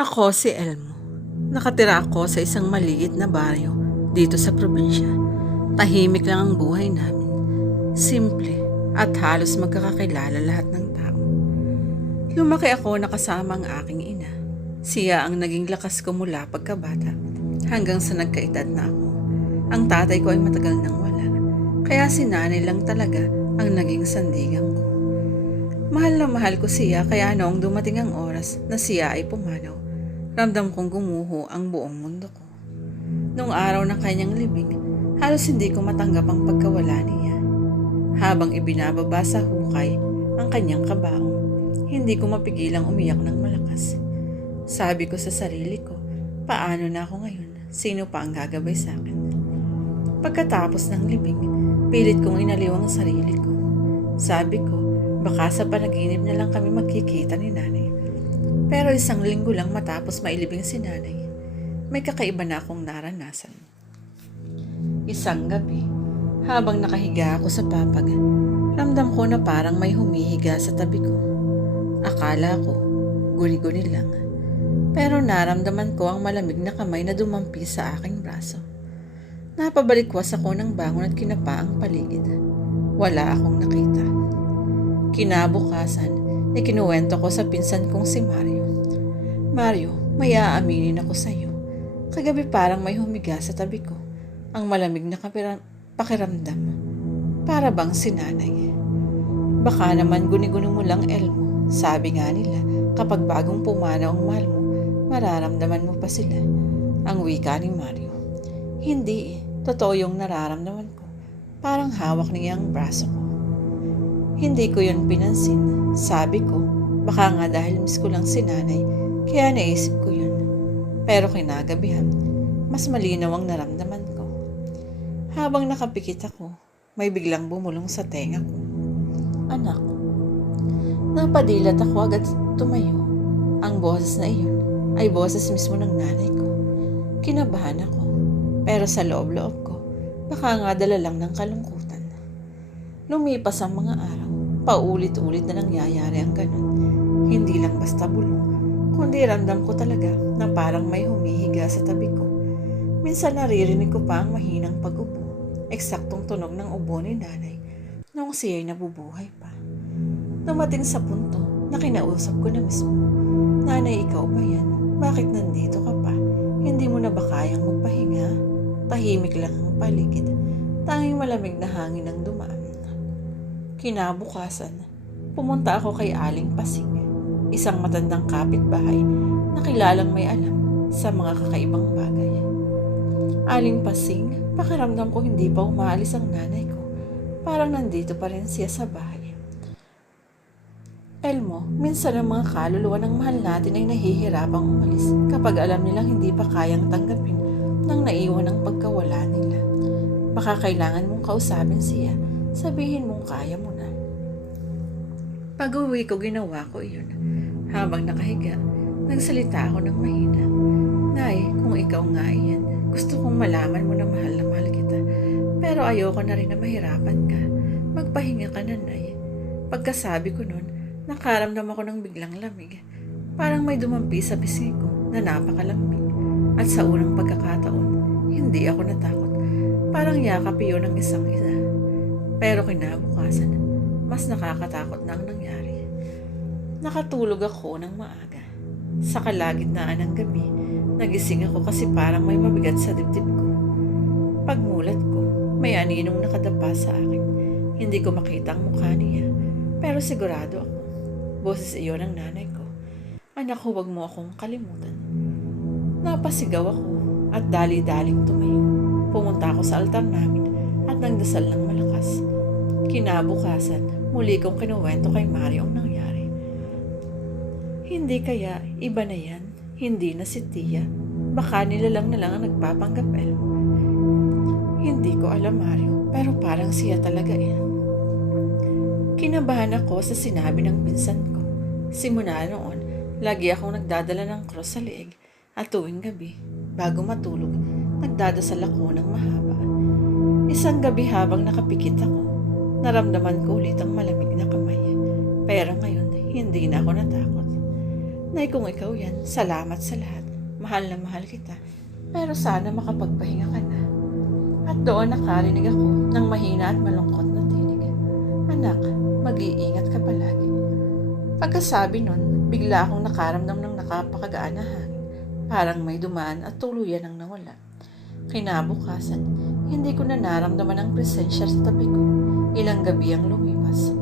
Ako si Elmo. Nakatira ako sa isang maliit na baryo dito sa probinsya. Tahimik lang ang buhay namin. Simple at halos magkakakilala lahat ng tao. Lumaki ako nakasama ang aking ina. Siya ang naging lakas ko mula pagkabata hanggang sa nagkaedad na ako. Ang tatay ko ay matagal nang wala. Kaya si nanay lang talaga ang naging sandigan ko. Mahal na mahal ko siya kaya noong dumating ang oras na siya ay pumanaw, ramdam kong gumuho ang buong mundo ko. Noong araw ng kanyang libing, halos hindi ko matanggap ang pagkawala niya. Habang ibinababa sa hukay ang kanyang kabaong, hindi ko mapigilang umiyak ng malakas. Sabi ko sa sarili ko, paano na ako ngayon? Sino pa ang gagabay sa akin? Pagkatapos ng libing, pilit kong inaliw ang sarili ko. Sabi ko, baka sa panaginip na lang kami magkikita ni nanay. Pero isang linggo lang matapos mailibing si nanay, may kakaiba na akong naranasan. Isang gabi, habang nakahiga ako sa papag, ramdam ko na parang may humihiga sa tabi ko. Akala ko, guni-guni lang. Pero naramdaman ko ang malamig na kamay na dumampi sa aking braso. Napabalikwas ako ng bangon at kinapa ang paligid. Wala akong nakita. Kinabukasan, ikinuwento ko sa pinsan kong si Mario. Mario, may aaminin ako sa iyo. Kagabi parang may humiga sa tabi ko. Ang malamig na pakiramdam. Para bang si nanay. Baka naman guni-guni mo lang, Elmo. Sabi nga nila, kapag bagong pumanaw ang mahal mo, mararamdaman mo pa sila. Ang wika ni Mario. Hindi totoo yung nararamdaman ko. Parang hawak niya ang braso ko. Hindi ko yun pinansin. Sabi ko, baka nga dahil miss ko lang si nanay, kaya naisip ko yun. Pero kinagabihan, mas malinaw ang naramdaman ko. Habang nakapikit ako, may biglang bumulong sa tenga ko. Anak, napadilat ako agad tumayo. Ang boses na iyon ay boses mismo ng nanay ko. Kinabahan ako, pero sa loob-loob ko, baka nga dala lang ng kalungkutan. Lumipas ang mga araw, paulit-ulit na nangyayari ang ganun. Hindi lang basta bulong, kundi ramdam ko talaga na parang may humihiga sa tabi ko. Minsan naririnig ko pa ang mahinang pag-ubo, eksaktong tunog ng ubo ni nanay noong siya'y nabubuhay pa. Dumating sa punto na kinausap ko na mismo, Nanay, ikaw ba yan? Bakit nandito ka pa? Hindi mo na ba kayang magpahinga? Tahimik lang ang paligid, tanging malamig na hangin ang dumaan. Kinabukasan, pumunta ako kay Aling Pasing, isang matandang kapitbahay na kilalang may alam sa mga kakaibang bagay. Aling Pasing, pakiramdam ko hindi pa umaalis ang nanay ko. Parang nandito pa rin siya sa bahay. Elmo, minsan ang mga kaluluwa ng mahal natin ay nahihirapang umalis kapag alam nilang hindi pa kayang tanggapin ng naiwan ng pagkawala nila. Baka kailangan mong kausapin siya, sabihin mong kaya mo na. Pag-uwi ko, ginawa ko iyon. Habang nakahiga, nagsalita ako ng mahina. Nay, kung ikaw nga iyan, gusto kong malaman mo na mahal kita. Pero ayoko na rin na mahirapan ka. Magpahinga ka na, Nay. Pagkasabi ko nun, nakaramdam ako ng biglang lamig. Parang may dumampi sa pisngi ko na napakalambing. At sa unang pagkakataon, hindi ako natakot. Parang yakap iyon ng isang isa. Pero kinabukasan, mas nakakatakot na ang nangyari. Nakatulog ako ng maaga. Sa kalagitnaan ng gabi, nagising ako kasi parang may mabigat sa dibdib ko. Pagmulat ko, may aninong nakadapa sa akin. Hindi ko makita ang mukha niya, pero sigurado ako. Boses iyon ng nanay ko. Anak, huwag mo akong kalimutan. Napasigaw ako at dali-daling tumayo. Pumunta ako sa altar namin at nagdasal ng malakas. Kinabukasan, muli kong kinuwento kay Mario ang nangyari. Hindi kaya iba na yan? Hindi na si Tia? Baka nilalang na lang ang nagpapanggap, Elmo. Hindi ko alam, Mario, pero parang siya talaga yan. Kinabahan ako sa sinabi ng pinsan ko. Simula noon, lagi akong nagdadala ng cross sa leeg at tuwing gabi, bago matulog, nagdadasal ako ng mahaba. Isang gabi habang nakapikit ako, naramdaman ko ulit ang malamig na kamay. Pero ngayon, hindi na ako natakot. Nay, kung ikaw yan, salamat sa lahat. Mahal na mahal kita. Pero sana makapagpahinga ka na. At doon nakarinig ako ng mahina at malungkot na tinig. Anak, mag-iingat ka palagi. Pagkasabi nun, bigla akong nakaramdam ng nakapakagaan na hangin. Parang may dumaan at tuluyan ang nawala. Kinabukasan, hindi ko na naramdaman ang presensya sa tabi ko. Ilang gabi ang lumipas.